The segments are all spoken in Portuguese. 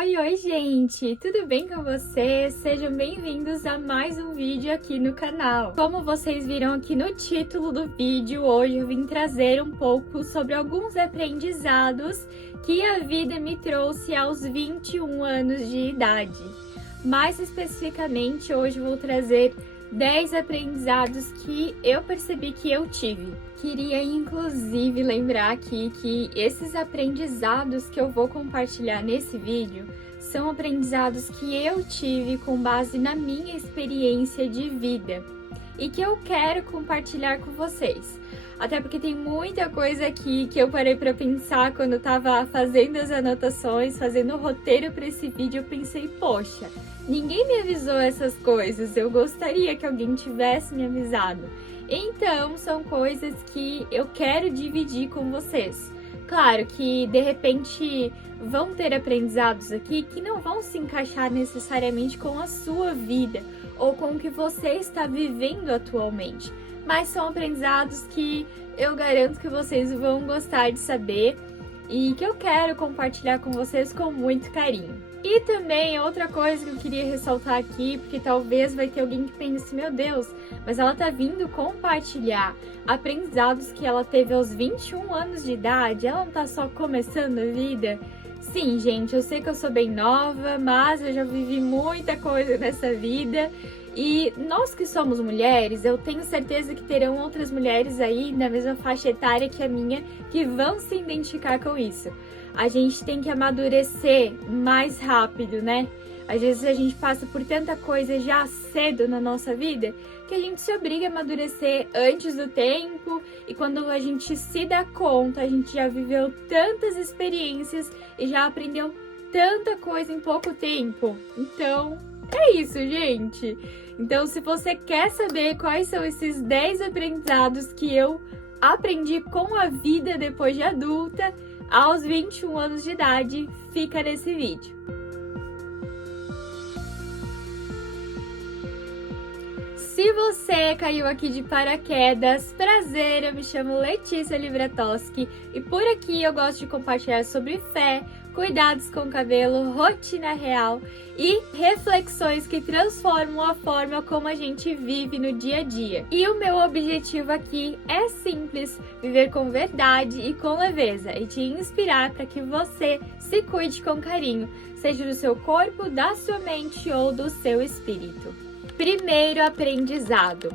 Oi, gente! Tudo bem com vocês? Sejam bem-vindos a mais um vídeo aqui no canal. Como vocês viram aqui no título do vídeo, hoje eu vim trazer um pouco sobre alguns aprendizados que a vida me trouxe aos 21 anos de idade. Mais especificamente, hoje eu vou trazer 10 aprendizados que eu percebi que eu tive. Queria inclusive lembrar aqui que esses aprendizados que eu vou compartilhar nesse vídeo são aprendizados que eu tive com base na minha experiência de vida e que eu quero compartilhar com vocês. Até porque tem muita coisa aqui que eu parei para pensar quando eu tava fazendo as anotações, fazendo o roteiro para esse vídeo. Eu pensei, poxa, ninguém me avisou essas coisas, eu gostaria que alguém tivesse me avisado. Então, são coisas que eu quero dividir com vocês. Claro que, de repente, vão ter aprendizados aqui que não vão se encaixar necessariamente com a sua vida ou com o que você está vivendo atualmente. Mas são aprendizados que eu garanto que vocês vão gostar de saber e que eu quero compartilhar com vocês com muito carinho. E também outra coisa que eu queria ressaltar aqui, porque talvez vai ter alguém que pense, meu Deus, mas ela tá vindo compartilhar aprendizados que ela teve aos 21 anos de idade, ela não tá só começando a vida? Sim, gente, eu sei que eu sou bem nova, mas eu já vivi muita coisa nessa vida. E nós que somos mulheres, eu tenho certeza que terão outras mulheres aí na mesma faixa etária que a minha que vão se identificar com isso. A gente tem que amadurecer mais rápido, né? Às vezes a gente passa por tanta coisa já cedo na nossa vida que a gente se obriga a amadurecer antes do tempo, e quando a gente se dá conta, a gente já viveu tantas experiências e já aprendeu tanta coisa em pouco tempo. Então, é isso, gente! Então, se você quer saber quais são esses 10 aprendizados que eu aprendi com a vida depois de adulta, aos 21 anos de idade, fica nesse vídeo. Se você caiu aqui de paraquedas, prazer, eu me chamo Letícia Livratoski e por aqui eu gosto de compartilhar sobre fé, cuidados com o cabelo, rotina real e reflexões que transformam a forma como a gente vive no dia a dia. E o meu objetivo aqui é simples, viver com verdade e com leveza e te inspirar para que você se cuide com carinho, seja do seu corpo, da sua mente ou do seu espírito. Primeiro aprendizado.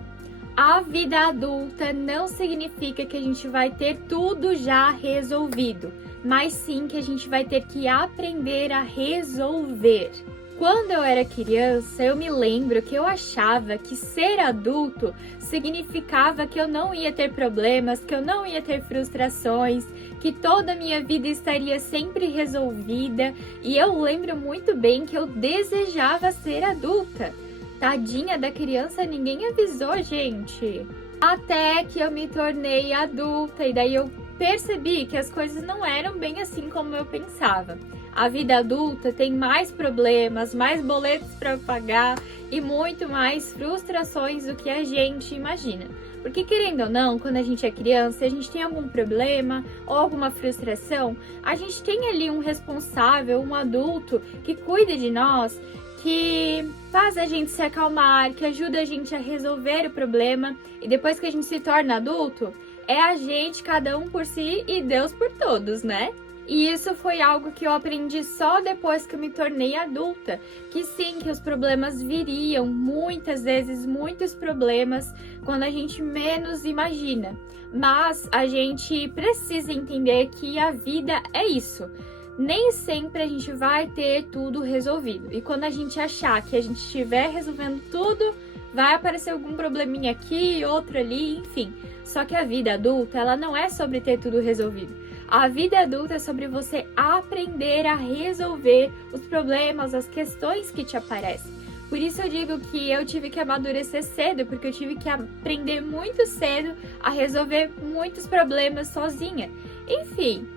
A vida adulta não significa que a gente vai ter tudo já resolvido, mas sim que a gente vai ter que aprender a resolver. Quando eu era criança, eu me lembro que eu achava que ser adulto significava que eu não ia ter problemas, que eu não ia ter frustrações, que toda a minha vida estaria sempre resolvida, e eu lembro muito bem que eu desejava ser adulta. Tadinha da criança, ninguém avisou, gente. Até que eu me tornei adulta e daí eu percebi que as coisas não eram bem assim como eu pensava. A vida adulta tem mais problemas, mais boletos para pagar e muito mais frustrações do que a gente imagina. Porque querendo ou não, quando a gente é criança, a gente tem algum problema ou alguma frustração, a gente tem ali um responsável, um adulto que cuida de nós, que faz a gente se acalmar, que ajuda a gente a resolver o problema. E depois que a gente se torna adulto, é a gente, cada um por si e Deus por todos, né? E isso foi algo que eu aprendi só depois que eu me tornei adulta. Que sim, que os problemas viriam, muitas vezes, muitos problemas, quando a gente menos imagina. Mas a gente precisa entender que a vida é isso. Nem sempre a gente vai ter tudo resolvido. E quando a gente achar que a gente estiver resolvendo tudo, vai aparecer algum probleminha aqui, outro ali, enfim. Só que a vida adulta, ela não é sobre ter tudo resolvido. A vida adulta é sobre você aprender a resolver os problemas, as questões que te aparecem. Por isso eu digo que eu tive que amadurecer cedo, porque eu tive que aprender muito cedo a resolver muitos problemas sozinha. Enfim,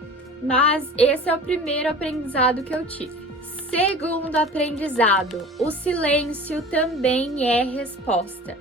mas esse é o primeiro aprendizado que eu tive. Segundo aprendizado, o silêncio também é resposta.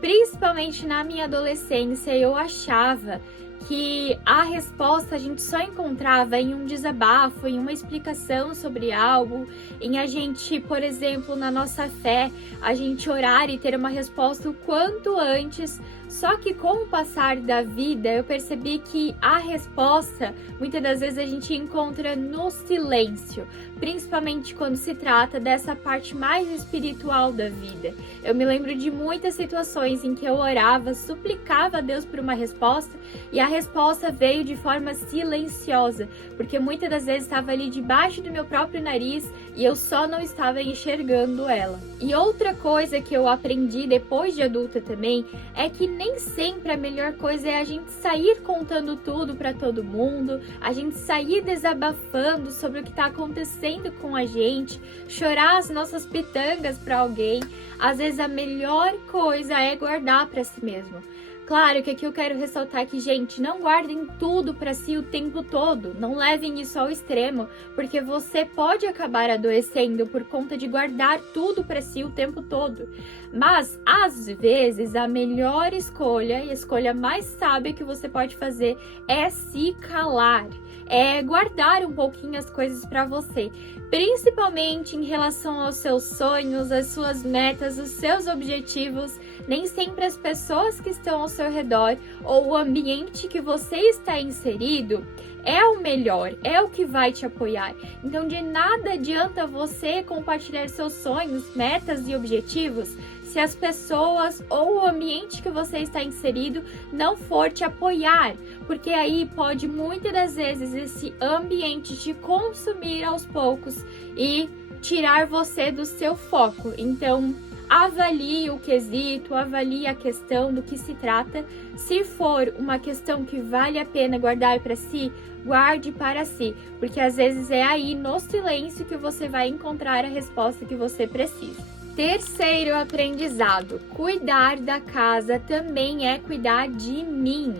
Principalmente na minha adolescência, eu achava que a resposta a gente só encontrava em um desabafo, em uma explicação sobre algo, em a gente, por exemplo, na nossa fé, a gente orar e ter uma resposta o quanto antes. Só que com o passar da vida, eu percebi que a resposta, muitas das vezes a gente encontra no silêncio, principalmente quando se trata dessa parte mais espiritual da vida. Eu me lembro de muitas situações em que eu orava, suplicava a Deus por uma resposta e a resposta veio de forma silenciosa, porque muitas das vezes estava ali debaixo do meu próprio nariz e eu só não estava enxergando ela. E outra coisa que eu aprendi depois de adulta também é que nem sempre a melhor coisa é a gente sair contando tudo para todo mundo, a gente sair desabafando sobre o que está acontecendo com a gente, chorar as nossas pitangas para alguém. Às vezes a melhor coisa é guardar para si mesmo. Claro que aqui eu quero ressaltar que, gente, não guardem tudo para si o tempo todo, não levem isso ao extremo, porque você pode acabar adoecendo por conta de guardar tudo para si o tempo todo. Mas, às vezes, a melhor escolha e a escolha mais sábia que você pode fazer é se calar, é guardar um pouquinho as coisas para você, principalmente em relação aos seus sonhos, às suas metas, os seus objetivos. Nem sempre as pessoas que estão ao seu redor ou o ambiente que você está inserido é o melhor, é o que vai te apoiar. Então, de nada adianta você compartilhar seus sonhos, metas e objetivos se as pessoas ou o ambiente que você está inserido não for te apoiar, porque aí pode muitas das vezes esse ambiente te consumir aos poucos e tirar você do seu foco. Então, avalie o quesito, avalie a questão do que se trata. Se for uma questão que vale a pena guardar para si, guarde para si, porque às vezes é aí no silêncio que você vai encontrar a resposta que você precisa. Terceiro aprendizado: cuidar da casa também é cuidar de mim.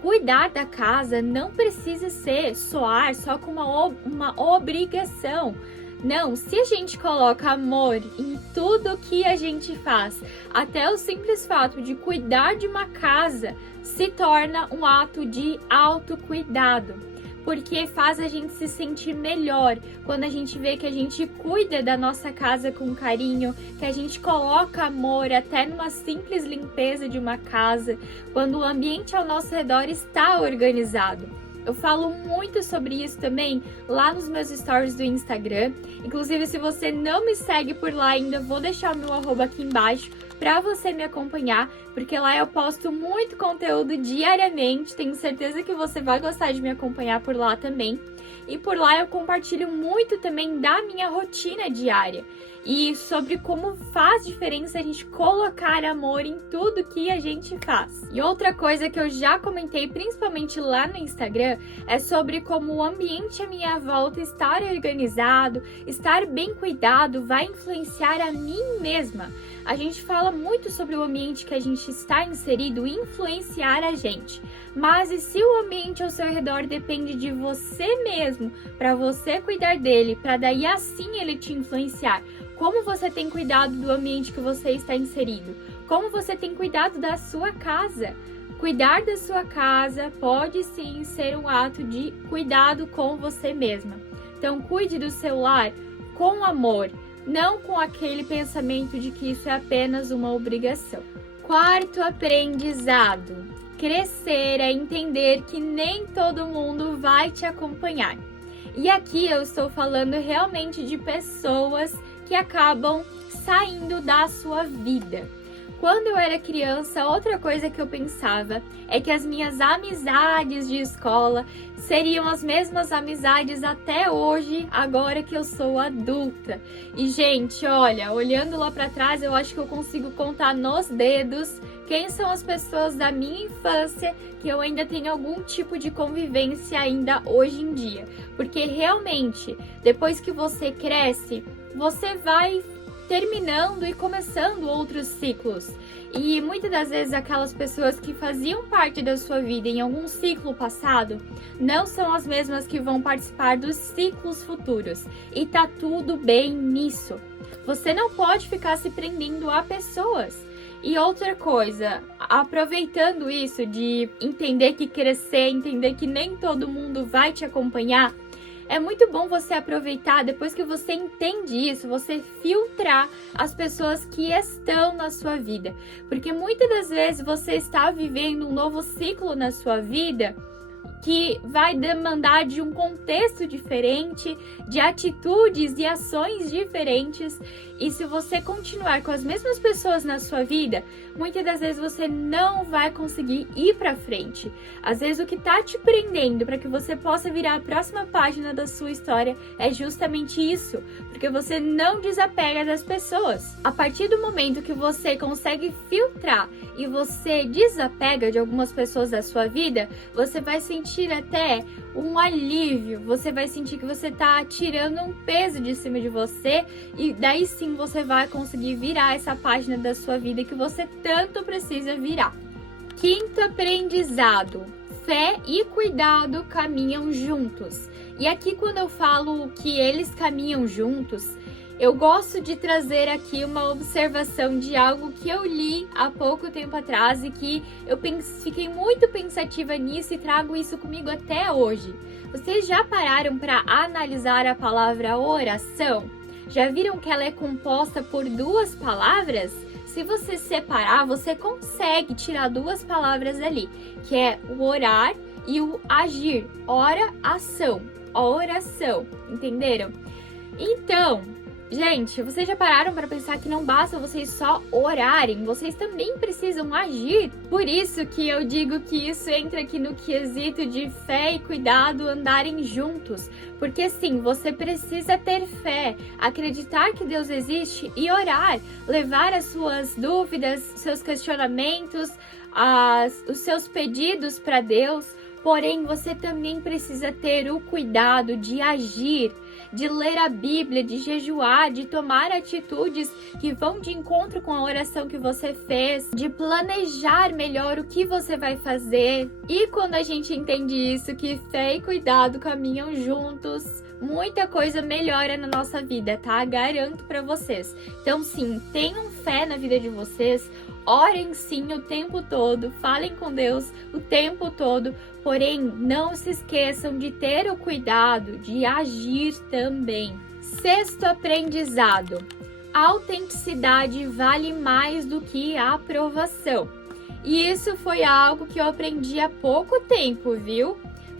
Cuidar da casa não precisa soar só como uma obrigação. Não, se a gente coloca amor em tudo que a gente faz, até o simples fato de cuidar de uma casa se torna um ato de autocuidado, porque faz a gente se sentir melhor quando a gente vê que a gente cuida da nossa casa com carinho, que a gente coloca amor até numa simples limpeza de uma casa, quando o ambiente ao nosso redor está organizado. Eu falo muito sobre isso também lá nos meus stories do Instagram. Inclusive, se você não me segue por lá ainda, vou deixar o meu @ aqui embaixo para você me acompanhar, porque lá eu posto muito conteúdo diariamente. Tenho certeza que você vai gostar de me acompanhar por lá também. E por lá eu compartilho muito também da minha rotina diária e sobre como faz diferença a gente colocar amor em tudo que a gente faz. E outra coisa que eu já comentei, principalmente lá no Instagram, é sobre como o ambiente à minha volta estar organizado, estar bem cuidado, vai influenciar a mim mesma. A gente fala muito sobre o ambiente que a gente está inserido influenciar a gente. Mas e se o ambiente ao seu redor depende de você mesmo, para você cuidar dele, para daí assim ele te influenciar? Como você tem cuidado do ambiente que você está inserido? Como você tem cuidado da sua casa? Cuidar da sua casa pode sim ser um ato de cuidado com você mesma. Então, cuide do seu lar com amor, não com aquele pensamento de que isso é apenas uma obrigação. Quarto aprendizado: crescer é entender que nem todo mundo vai te acompanhar. E aqui eu estou falando realmente de pessoas que acabam saindo da sua vida. Quando eu era criança, outra coisa que eu pensava é que as minhas amizades de escola seriam as mesmas amizades até hoje, agora que eu sou adulta. E, gente, olha, olhando lá para trás, eu acho que eu consigo contar nos dedos quem são as pessoas da minha infância que eu ainda tenho algum tipo de convivência ainda hoje em dia. Porque realmente, depois que você cresce, você vai terminando e começando outros ciclos. E muitas das vezes aquelas pessoas que faziam parte da sua vida em algum ciclo passado não são as mesmas que vão participar dos ciclos futuros. E tá tudo bem nisso. Você não pode ficar se prendendo a pessoas. E outra coisa, aproveitando isso de entender que crescer, entender que nem todo mundo vai te acompanhar, é muito bom você aproveitar, depois que você entende isso, você filtrar as pessoas que estão na sua vida. Porque muitas das vezes você está vivendo um novo ciclo na sua vida que vai demandar de um contexto diferente, de atitudes e ações diferentes. E se você continuar com as mesmas pessoas na sua vida, muitas das vezes você não vai conseguir ir para frente. Às vezes o que tá te prendendo para que você possa virar a próxima página da sua história é justamente isso, porque você não desapega das pessoas. A partir do momento que você consegue filtrar e você desapega de algumas pessoas da sua vida, você vai sentir até um alívio, você vai sentir que você tá tirando um peso de cima de você e daí sim você vai conseguir virar essa página da sua vida que você tanto precisa virar. Quinto aprendizado: fé e cuidado caminham juntos. E aqui quando eu falo que eles caminham juntos, eu gosto de trazer aqui uma observação de algo que eu li há pouco tempo atrás e que eu fiquei muito pensativa nisso e trago isso comigo até hoje. Vocês já pararam para analisar a palavra oração? Já viram que ela é composta por duas palavras? Se você separar, você consegue tirar duas palavras ali, que é o orar e o agir. Ora, ação. Oração. Entenderam? Então, gente, vocês já pararam para pensar que não basta vocês só orarem, vocês também precisam agir. Por isso que eu digo que isso entra aqui no quesito de fé e cuidado andarem juntos. Porque sim, você precisa ter fé, acreditar que Deus existe e orar, levar as suas dúvidas, seus questionamentos, os seus pedidos para Deus. Porém, você também precisa ter o cuidado de agir, de ler a Bíblia, de jejuar, de tomar atitudes que vão de encontro com a oração que você fez, de planejar melhor o que você vai fazer. E quando a gente entende isso, que fé e cuidado caminham juntos, muita coisa melhora na nossa vida, tá? Garanto pra vocês. Então sim, tenham fé na vida de vocês, orem sim o tempo todo, falem com Deus o tempo todo, porém não se esqueçam de ter o cuidado de agir também. Sexto aprendizado: a autenticidade vale mais do que a aprovação. E isso foi algo que eu aprendi há pouco tempo, viu?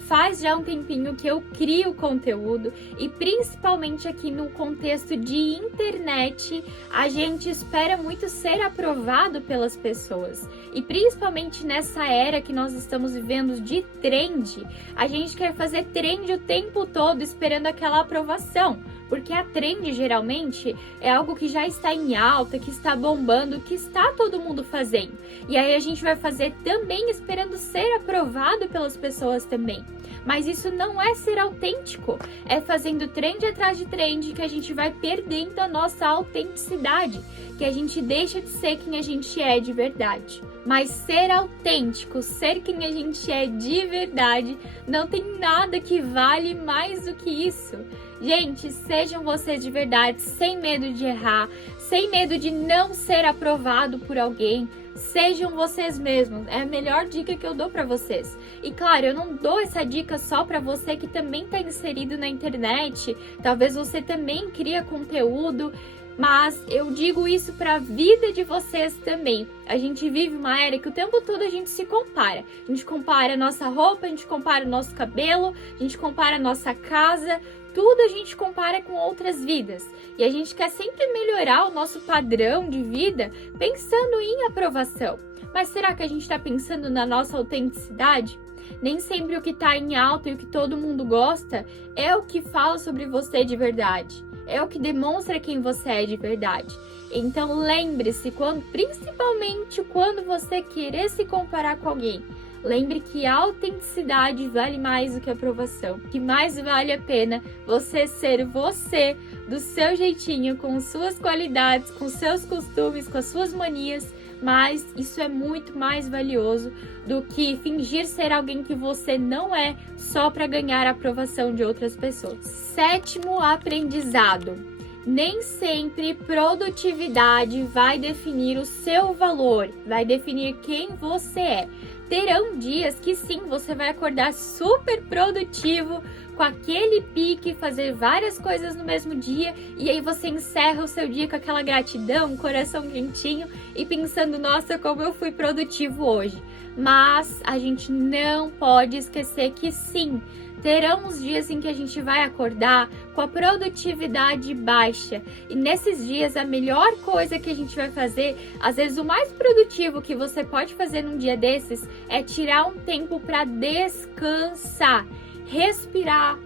Faz já um tempinho que eu crio conteúdo e principalmente aqui no contexto de internet, a gente espera muito ser aprovado pelas pessoas. E principalmente nessa era que nós estamos vivendo de trend, a gente quer fazer trend o tempo todo esperando aquela aprovação. Porque a trend geralmente é algo que já está em alta, que está bombando, que está todo mundo fazendo. E aí a gente vai fazer também esperando ser aprovado pelas pessoas também. Mas isso não é ser autêntico, é fazendo trend atrás de trend que a gente vai perdendo a nossa autenticidade, que a gente deixa de ser quem a gente é de verdade. Mas ser autêntico, ser quem a gente é de verdade, não tem nada que vale mais do que isso. Gente, sejam vocês de verdade, sem medo de errar, sem medo de não ser aprovado por alguém. Sejam vocês mesmos, é a melhor dica que eu dou pra vocês. E claro, eu não dou essa dica só pra você que também tá inserido na internet, talvez você também cria conteúdo, mas eu digo isso pra vida de vocês também. A gente vive uma era que o tempo todo a gente se compara. A gente compara a nossa roupa, a gente compara o nosso cabelo, a gente compara a nossa casa, tudo a gente compara com outras vidas. E a gente quer sempre melhorar o nosso padrão de vida pensando em aprovação. Mas será que a gente está pensando na nossa autenticidade? Nem sempre o que está em alta e o que todo mundo gosta é o que fala sobre você de verdade. É o que demonstra quem você é de verdade. Então lembre-se, principalmente quando você querer se comparar com alguém, lembre que a autenticidade vale mais do que a aprovação. Que mais vale a pena você ser você, do seu jeitinho, com suas qualidades, com seus costumes, com as suas manias. Mas isso é muito mais valioso do que fingir ser alguém que você não é só para ganhar a aprovação de outras pessoas. Sétimo aprendizado: Nem sempre produtividade vai definir o seu valor, vai definir quem você é. Terão dias que sim, você vai acordar super produtivo, com aquele pique, fazer várias coisas no mesmo dia, e aí você encerra o seu dia com aquela gratidão, coração quentinho e pensando, nossa, como eu fui produtivo hoje. Mas a gente não pode esquecer que sim, terão os dias em que a gente vai acordar com a produtividade baixa. E nesses dias, a melhor coisa que a gente vai fazer, às vezes o mais produtivo que você pode fazer num dia desses, é tirar um tempo para descansar, respirar,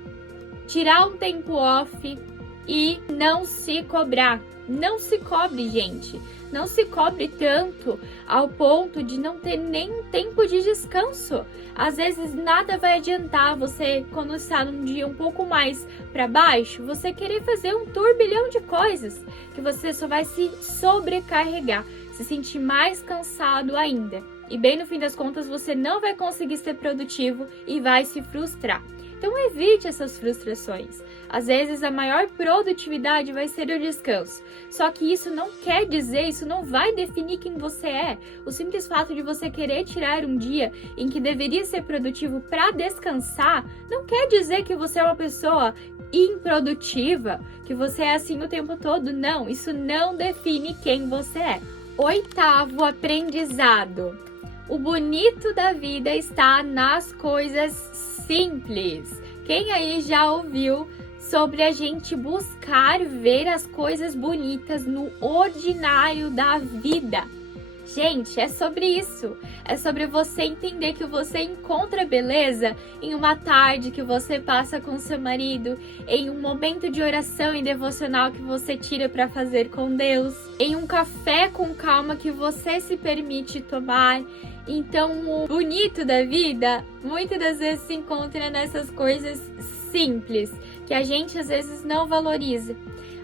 tirar um tempo off e não se cobrar. Não se cobre, gente. Não se cobre tanto ao ponto de não ter nem tempo de descanso. Às vezes nada vai adiantar você, quando está num dia um pouco mais para baixo, você querer fazer um turbilhão de coisas que você só vai se sobrecarregar, se sentir mais cansado ainda. E bem no fim das contas você não vai conseguir ser produtivo e vai se frustrar. Então evite essas frustrações. Às vezes a maior produtividade vai ser o descanso. Só que isso não quer dizer, isso não vai definir quem você é. O simples fato de você querer tirar um dia em que deveria ser produtivo para descansar, não quer dizer que você é uma pessoa improdutiva, que você é assim o tempo todo. Não, isso não define quem você é. 8º aprendizado. O bonito da vida está nas coisas simples. Quem aí já ouviu sobre a gente buscar ver as coisas bonitas no ordinário da vida? Gente, é sobre isso. É sobre você entender que você encontra beleza em uma tarde que você passa com seu marido, em um momento de oração e devocional que você tira para fazer com Deus, em um café com calma que você se permite tomar. Então, o bonito da vida, muitas das vezes se encontra nessas coisas simples, que a gente às vezes não valoriza.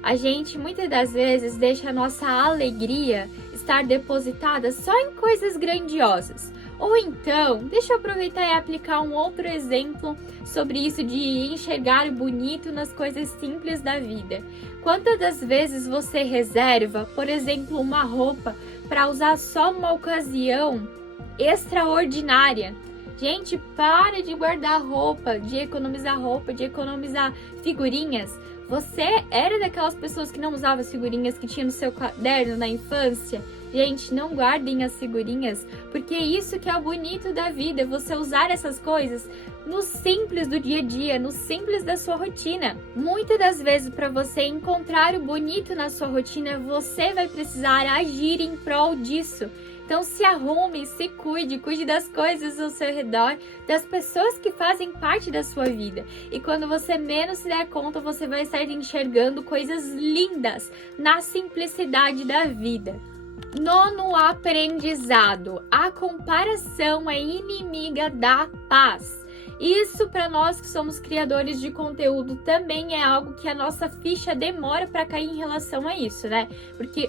A gente muitas das vezes deixa a nossa alegria estar depositada só em coisas grandiosas. Ou então, deixa eu aproveitar e aplicar um outro exemplo sobre isso de enxergar o bonito nas coisas simples da vida. Quantas das vezes você reserva, por exemplo, uma roupa para usar só numa ocasião extraordinária? Gente, para de guardar roupa, de economizar figurinhas. Você era daquelas pessoas que não usava as figurinhas que tinha no seu caderno na infância? Gente, não guardem as figurinhas, porque isso que é o bonito da vida, você usar essas coisas no simples do dia a dia, no simples da sua rotina. Muitas das vezes, para você encontrar o bonito na sua rotina, você vai precisar agir em prol disso. Então se arrume, se cuide, cuide das coisas ao seu redor, das pessoas que fazem parte da sua vida. E quando você menos se der conta, você vai estar enxergando coisas lindas na simplicidade da vida. 9º aprendizado. A comparação é inimiga da paz. Isso, para nós que somos criadores de conteúdo, também é algo que a nossa ficha demora para cair em relação a isso, né? Porque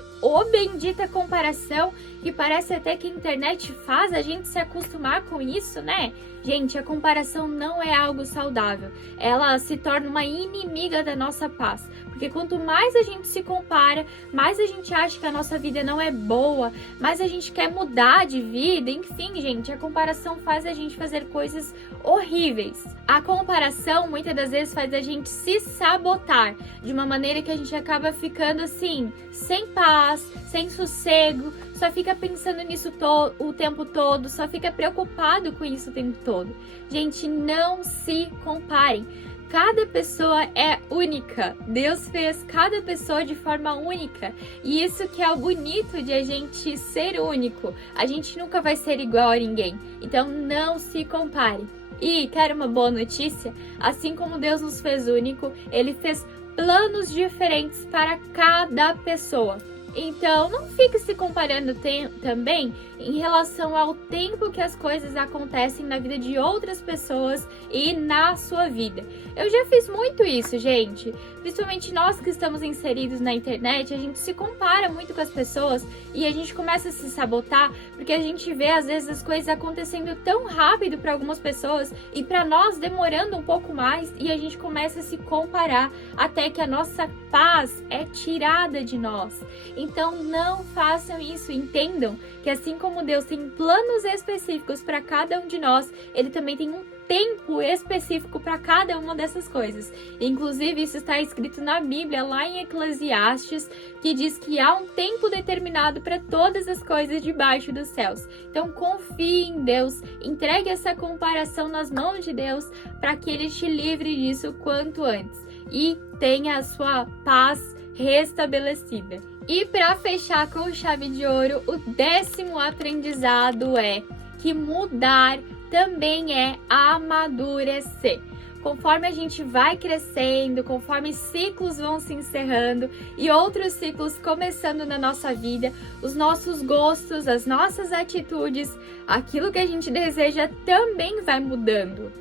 bendita comparação, que parece até que a internet faz a gente se acostumar com isso, né? Gente, a comparação não é algo saudável. Ela se torna uma inimiga da nossa paz. Porque quanto mais a gente se compara, mais a gente acha que a nossa vida não é boa, mais a gente quer mudar de vida. Enfim, gente, a comparação faz a gente fazer coisas horríveis. A comparação, muitas das vezes, faz a gente se sabotar de uma maneira que a gente acaba ficando assim, sem paz, sem sossego, só fica pensando nisso o tempo todo, só fica preocupado com isso o tempo todo. Gente, não se comparem. Cada pessoa é única. Deus fez cada pessoa de forma única. E isso que é o bonito de a gente ser único. A gente nunca vai ser igual a ninguém. Então não se compare. E quer uma boa notícia? Assim como Deus nos fez único, Ele fez planos diferentes para cada pessoa. Então, não fique se comparando também em relação ao tempo que as coisas acontecem na vida de outras pessoas e na sua vida. Eu já fiz muito isso, gente. Principalmente nós que estamos inseridos na internet, a gente se compara muito com as pessoas e a gente começa a se sabotar porque a gente vê às vezes as coisas acontecendo tão rápido para algumas pessoas e para nós demorando um pouco mais, e a gente começa a se comparar até que a nossa paz é tirada de nós. Então não façam isso, entendam que assim como Deus tem planos específicos para cada um de nós, Ele também tem um tempo específico para cada uma dessas coisas. Inclusive, isso está escrito na Bíblia, lá em Eclesiastes, que diz que há um tempo determinado para todas as coisas debaixo dos céus. Então, confie em Deus, entregue essa comparação nas mãos de Deus, para que Ele te livre disso quanto antes e tenha a sua paz restabelecida. E para fechar com chave de ouro, o 10º aprendizado é que mudar também é amadurecer. Conforme a gente vai crescendo, conforme ciclos vão se encerrando e outros ciclos começando na nossa vida, os nossos gostos, as nossas atitudes, aquilo que a gente deseja também vai mudando.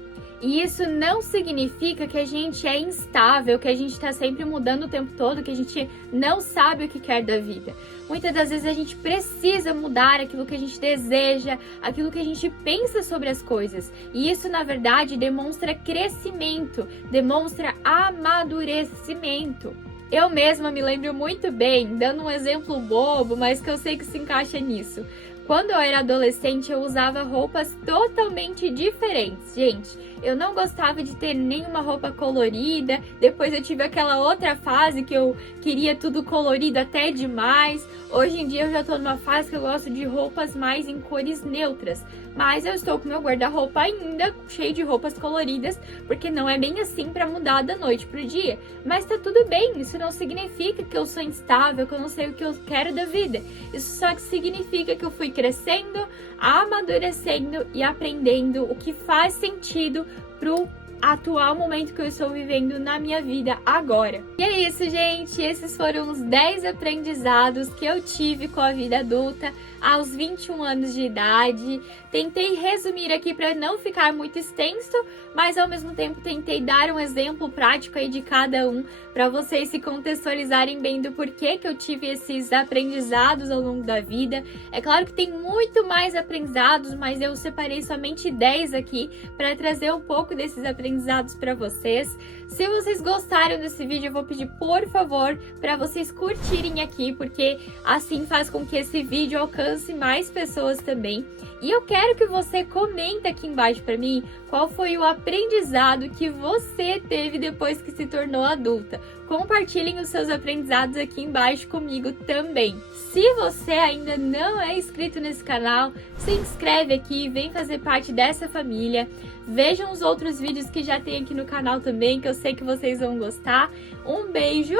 E isso não significa que a gente é instável, que a gente está sempre mudando o tempo todo, que a gente não sabe o que quer da vida. Muitas das vezes a gente precisa mudar aquilo que a gente deseja, aquilo que a gente pensa sobre as coisas. E isso, na verdade, demonstra crescimento, demonstra amadurecimento. Eu mesma me lembro muito bem, dando um exemplo bobo, mas que eu sei que se encaixa nisso. Quando eu era adolescente, eu usava roupas totalmente diferentes. Gente, eu não gostava de ter nenhuma roupa colorida. Depois eu tive aquela outra fase que eu queria tudo colorido até demais. Hoje em dia eu já tô numa fase que eu gosto de roupas mais em cores neutras. Mas eu estou com meu guarda-roupa ainda cheio de roupas coloridas, porque não é bem assim para mudar da noite pro dia. Mas tá tudo bem, isso não significa que eu sou instável, que eu não sei o que eu quero da vida. Isso só que significa que eu fui crescendo, amadurecendo e aprendendo o que faz sentido pro atual momento que eu estou vivendo na minha vida agora. E é isso, gente. Esses foram os 10 aprendizados que eu tive com a vida adulta aos 21 anos de idade. Tentei resumir aqui para não ficar muito extenso, mas ao mesmo tempo tentei dar um exemplo prático aí de cada um para vocês se contextualizarem bem do porquê que eu tive esses aprendizados ao longo da vida. É claro que tem muito mais aprendizados, mas eu separei somente 10 aqui para trazer um pouco desses aprendizados para vocês. Se vocês gostaram desse vídeo, eu vou pedir, por favor, para vocês curtirem aqui, porque assim faz com que esse vídeo alcance mais pessoas também. E eu quero que você comenta aqui embaixo para mim qual foi o aprendizado que você teve depois que se tornou adulta. Compartilhem os seus aprendizados aqui embaixo comigo também. Se você ainda não é inscrito nesse canal, se inscreve aqui, vem fazer parte dessa família. Vejam os outros vídeos que já tem aqui no canal também, que eu sei que vocês vão gostar. Um beijo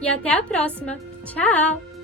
e até a próxima. Tchau!